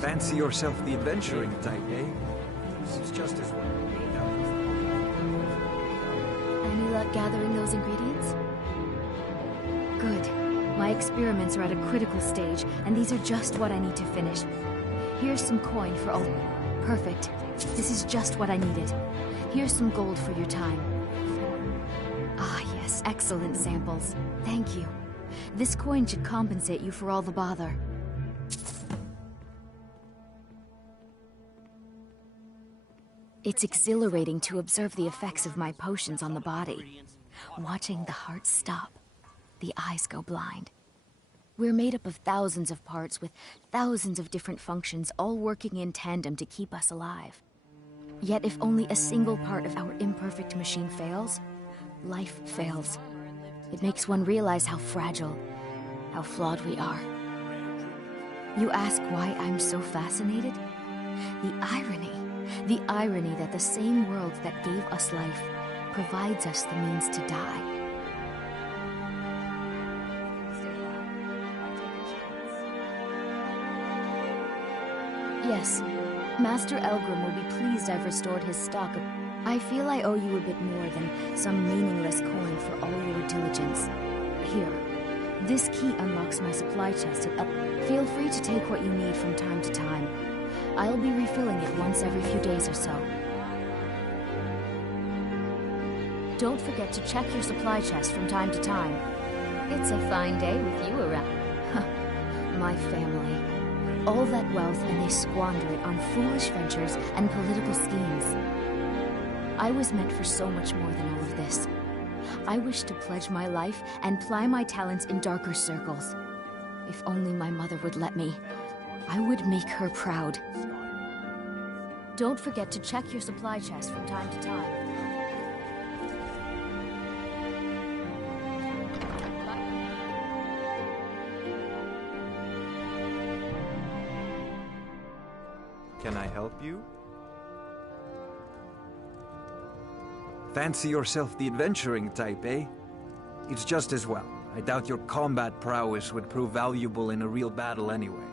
Fancy yourself the adventuring type, eh? It's just as well. Any luck gathering those ingredients? Good. My experiments are at a critical stage, and these are just what I need to finish. Here's some coin for all... Perfect. This is just what I needed. Here's some gold for your time. Ah, yes, excellent samples. Thank you. This coin should compensate you for all the bother. It's exhilarating to observe the effects of my potions on the body. Watching the heart stop, the eyes go blind. We're made up of thousands of parts with thousands of different functions, all working in tandem to keep us alive. Yet if only a single part of our imperfect machine fails, life fails. It makes one realize how fragile, how flawed we are. You ask why I'm so fascinated? The irony that the same world that gave us life provides us the means to die. Yes, Master Elgrim will be pleased I've restored his stock of... I feel I owe you a bit more than some meaningless coin for all your diligence. Here, this key unlocks my supply chest and feel free to take what you need from time to time. I'll be refilling it once every few days or so. Don't forget to check your supply chest from time to time. It's a fine day with you around. My family. All that wealth and they squander it on foolish ventures and political schemes. I was meant for so much more than all of this. I wish to pledge my life and ply my talents in darker circles. If only my mother would let me, I would make her proud. Don't forget to check your supply chest from time to time. Can I help you? Fancy yourself the adventuring type, eh? It's just as well. I doubt your combat prowess would prove valuable in a real battle anyway.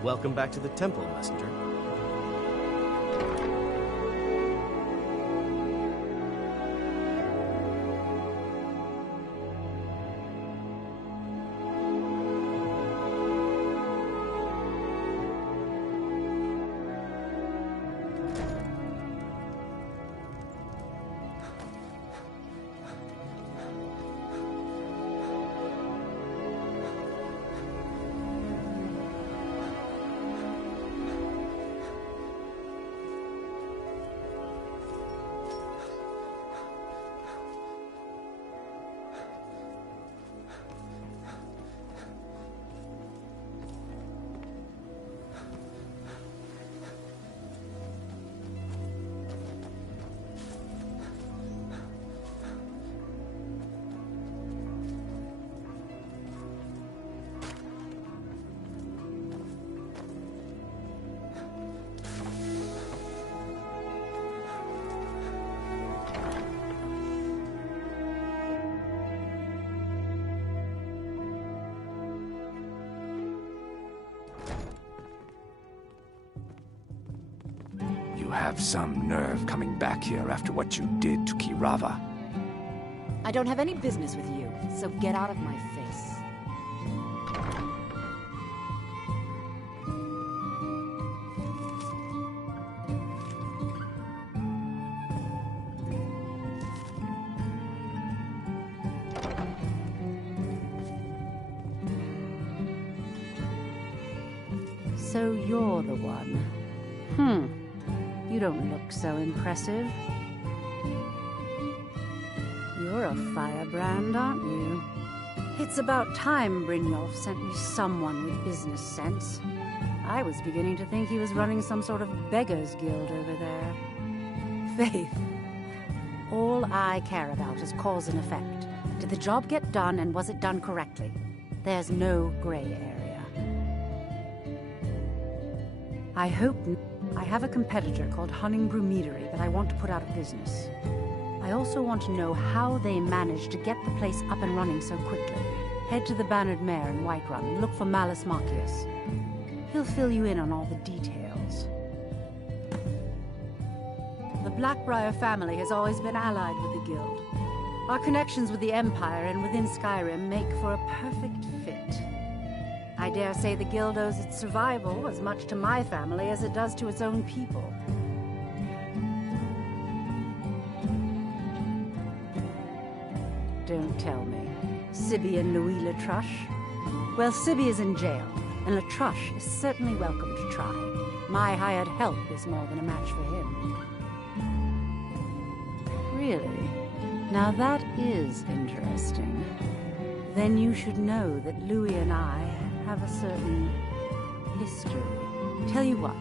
Welcome back to the temple, messenger. You have some nerve coming back here after what you did to Kirava. I don't have any business with you, so get out of my face. So you're the one. You don't look so impressive. You're a firebrand, aren't you? It's about time Brynjolf sent me someone with business sense. I was beginning to think he was running some sort of beggars guild over there. Faith. All I care about is cause and effect. Did the job get done, and was it done correctly? There's no gray area. I have a competitor called Hunningbrew Meadery that I want to put out of business. I also want to know how they managed to get the place up and running so quickly. Head to the Bannered Mare in Whiterun and look for Malus Marcius. He'll fill you in on all the details. The Blackbriar family has always been allied with the Guild. Our connections with the Empire and within Skyrim make for a perfect fit. I dare say the Guild owes its survival as much to my family as it does to its own people. Don't tell me. Sibby and Louis Latruche? Well, Sibby is in jail, and Latruche is certainly welcome to try. My hired help is more than a match for him. Really? Now that is interesting. Then you should know that Louis and I have a certain history. Tell you what,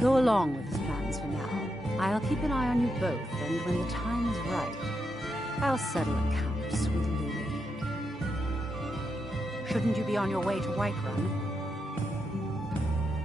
go along with his plans for now. I'll keep an eye on you both, and when the time is right, I'll settle accounts with Louis. Shouldn't you be on your way to Whiterun?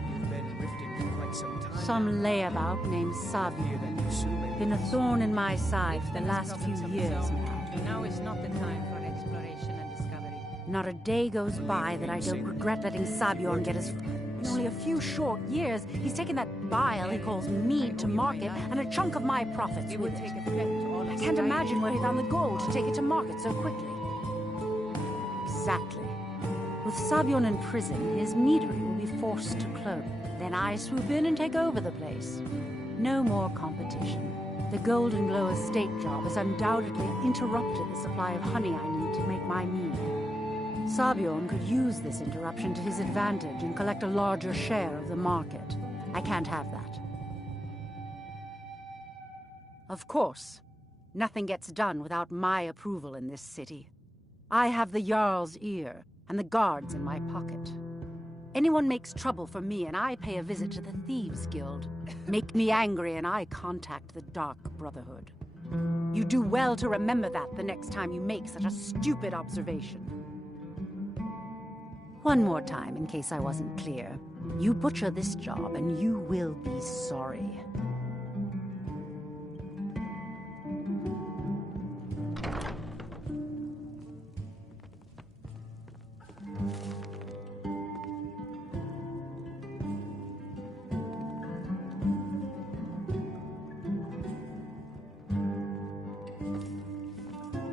You've been rifting for quite some time. Some layabout named Sabian. Been a thorn in my side for the last few years now. Now is not the time for exploration and discovery. Not a day goes by that I don't regret letting Sabjorn get his... In only a few short years, he's taken that bile he calls mead to market and a chunk of my profits with it. I can't imagine where he found the gold to take it to market so quickly. Exactly. With Sabjorn in prison, his meadery will be forced to close. Then I swoop in and take over the place. No more competition. The Golden Glow estate job has undoubtedly interrupted the supply of honey I need to make my mead. Sabjorn could use this interruption to his advantage and collect a larger share of the market. I can't have that. Of course, nothing gets done without my approval in this city. I have the Jarl's ear and the guards in my pocket. Anyone makes trouble for me and I pay a visit to the Thieves' Guild. Make me angry and I contact the Dark Brotherhood. You do well to remember that the next time you make such a stupid observation. One more time, in case I wasn't clear. You butcher this job and you will be sorry.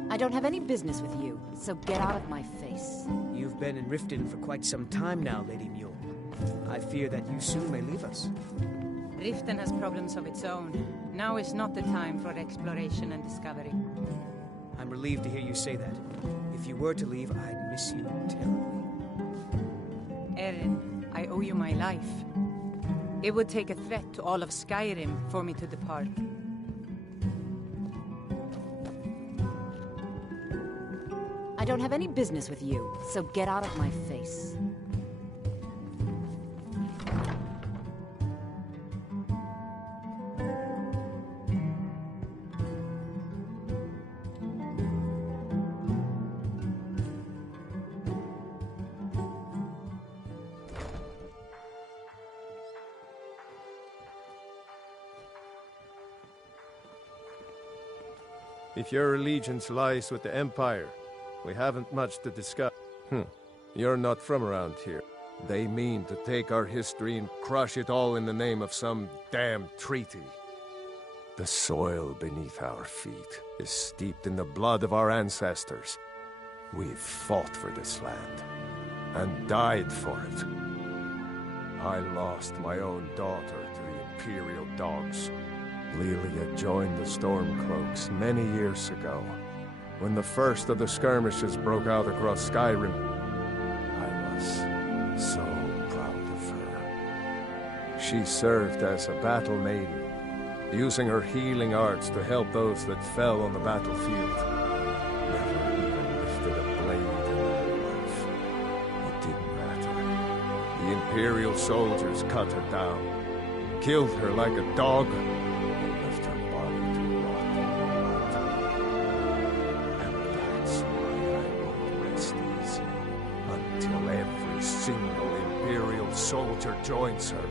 I don't have any business with you, so get out of my face. You've been in Riften for quite some time now, Lady Mule. I fear that you soon may leave us. Riften has problems of its own. Now is not the time for exploration and discovery. I'm relieved to hear you say that. If you were to leave, I'd miss you terribly. Erin, I owe you my life. It would take a threat to all of Skyrim for me to depart. I don't have any business with you, so get out of my face. If your allegiance lies with the Empire, we haven't much to discuss. You're not from around here. They mean to take our history and crush it all in the name of some damn treaty. The soil beneath our feet is steeped in the blood of our ancestors. We've fought for this land, and died for it. I lost my own daughter to the Imperial dogs. Lilia joined the Stormcloaks many years ago, when the first of the skirmishes broke out across Skyrim. I was so proud of her. She served as a battle maiden, using her healing arts to help those that fell on the battlefield. Never even lifted a blade in her life. It didn't matter. The Imperial soldiers cut her down, killed her like a dog, and left her body to rot in the mud. And that's why I won't rest easy until every single Imperial soldier joins her,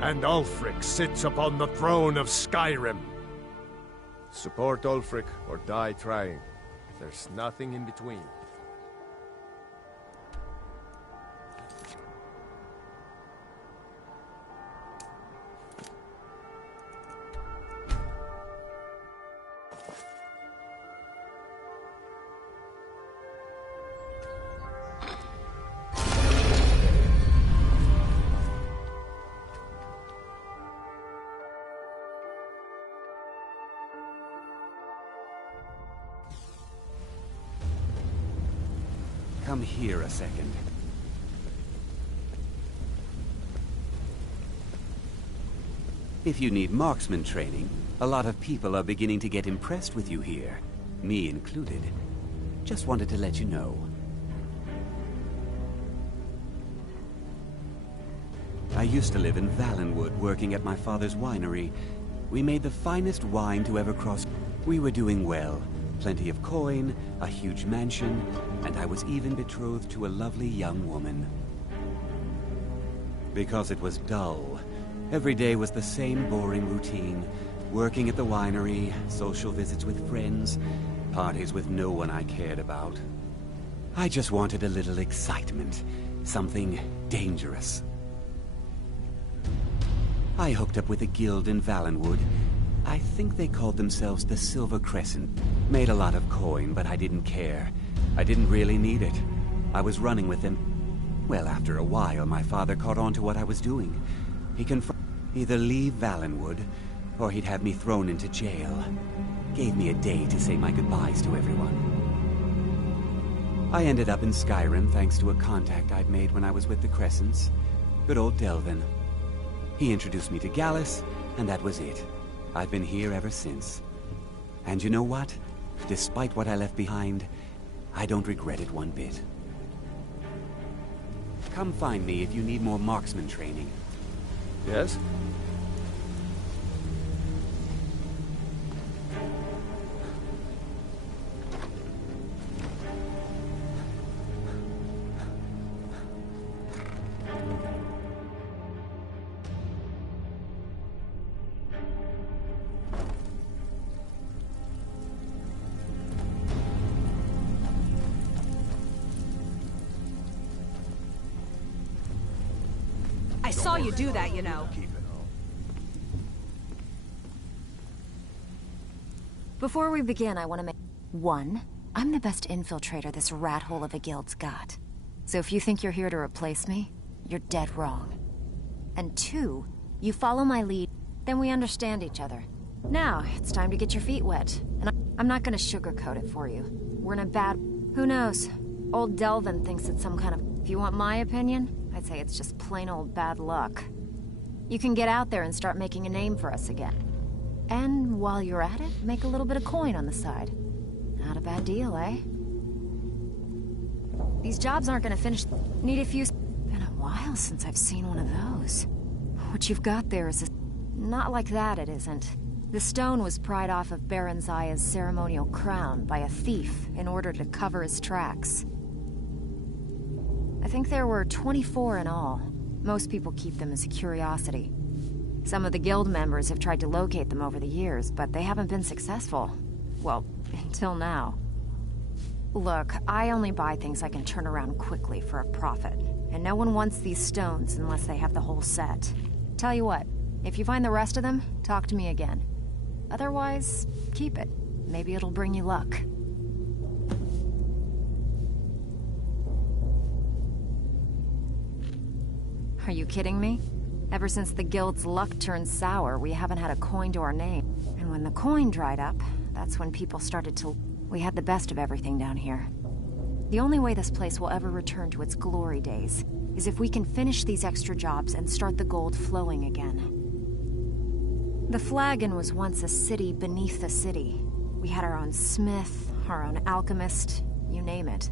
and Ulfric sits upon the throne of Skyrim. Support Ulfric or die trying. There's nothing in between. Come here a second. If you need marksman training, a lot of people are beginning to get impressed with you here, me included. Just wanted to let you know. I used to live in Valenwood, working at my father's winery. We made the finest wine to ever cross. We were doing well. Plenty of coin, a huge mansion, and I was even betrothed to a lovely young woman. Because it was dull. Every day was the same boring routine. Working at the winery, social visits with friends, parties with no one I cared about. I just wanted a little excitement. Something dangerous. I hooked up with a guild in Valenwood. I think they called themselves the Silver Crescent. Made a lot of coin, but I didn't care. I didn't really need it. I was running with them. Well, after a while, my father caught on to what I was doing. He confirmed either leave Valenwood, or he'd have me thrown into jail. Gave me a day to say my goodbyes to everyone. I ended up in Skyrim thanks to a contact I'd made when I was with the Crescents. Good old Delvin. He introduced me to Gallus, and that was it. I've been here ever since. And you know what? Despite what I left behind, I don't regret it one bit. Come find me if you need more marksman training. Yes? I saw you do that, you know. Before we begin, I want to make... 1, I'm the best infiltrator this rat hole of a guild's got. So if you think you're here to replace me, you're dead wrong. And 2, you follow my lead, then we understand each other. Now, it's time to get your feet wet. And I'm not gonna sugarcoat it for you. We're in a bad... Who knows? Old Delvin thinks it's some kind of... If you want my opinion, I'd say it's just plain old bad luck. You can get out there and start making a name for us again. And while you're at it, make a little bit of coin on the side. Not a bad deal, eh? These jobs aren't gonna finish... Need a few... Been a while since I've seen one of those. What you've got there is a... Not like that, it isn't. The stone was pried off of Baron Zaya's ceremonial crown by a thief in order to cover his tracks. I think there were 24 in all. Most people keep them as a curiosity. Some of the guild members have tried to locate them over the years, but they haven't been successful. Well, until now. Look, I only buy things I can turn around quickly for a profit. And no one wants these stones unless they have the whole set. Tell you what, if you find the rest of them, talk to me again. Otherwise, keep it. Maybe it'll bring you luck. Are you kidding me? Ever since the guild's luck turned sour, we haven't had a coin to our name. And when the coin dried up, that's when people started to... We had the best of everything down here. The only way this place will ever return to its glory days is if we can finish these extra jobs and start the gold flowing again. The Flagon was once a city beneath the city. We had our own smith, our own alchemist, you name it.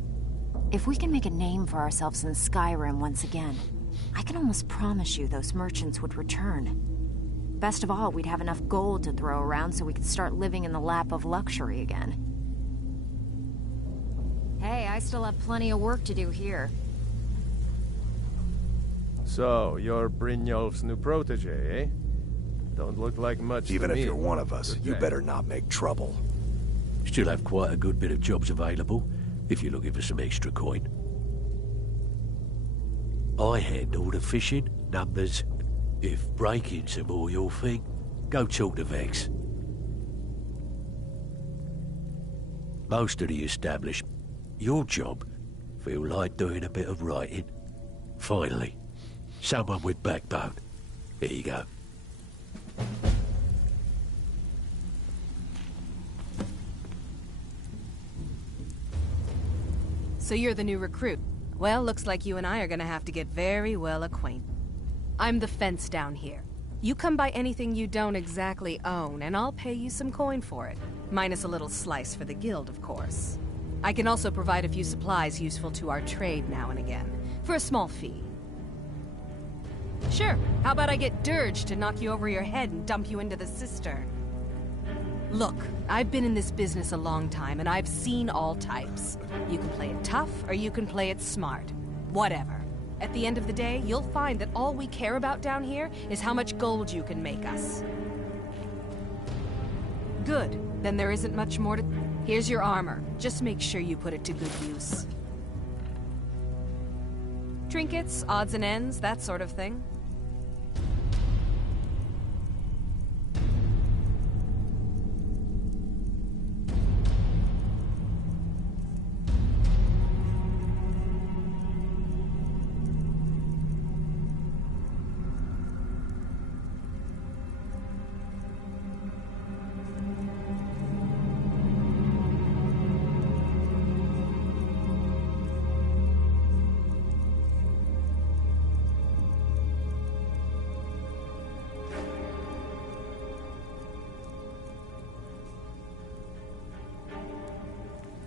If we can make a name for ourselves in Skyrim once again, I can almost promise you those merchants would return. Best of all, we'd have enough gold to throw around so we could start living in the lap of luxury again. Hey, I still have plenty of work to do here. So, you're Brynjolf's new protege, eh? Don't look like much Even to if me. you're one of us, you Okay. better not make trouble. Still have quite a good bit of jobs available, if you're looking for some extra coin. I handle the fishing, numbers. If break-ins are more your thing, go talk to Vex. Most of the establishment, your job, feel like doing a bit of writing. Finally, someone with backbone. Here you go. So you're the new recruit. Well, looks like you and I are gonna have to get very well acquainted. I'm the fence down here. You come by anything you don't exactly own, and I'll pay you some coin for it. Minus a little slice for the guild, of course. I can also provide a few supplies useful to our trade now and again, for a small fee. Sure, how about I get Dirge to knock you over your head and dump you into the cistern? Look, I've been in this business a long time, and I've seen all types. You can play it tough, or you can play it smart. Whatever. At the end of the day, you'll find that all we care about down here is how much gold you can make us. Good. Then there isn't much more to... Here's your armor. Just make sure you put it to good use. Trinkets, odds and ends, that sort of thing.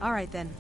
All right, then.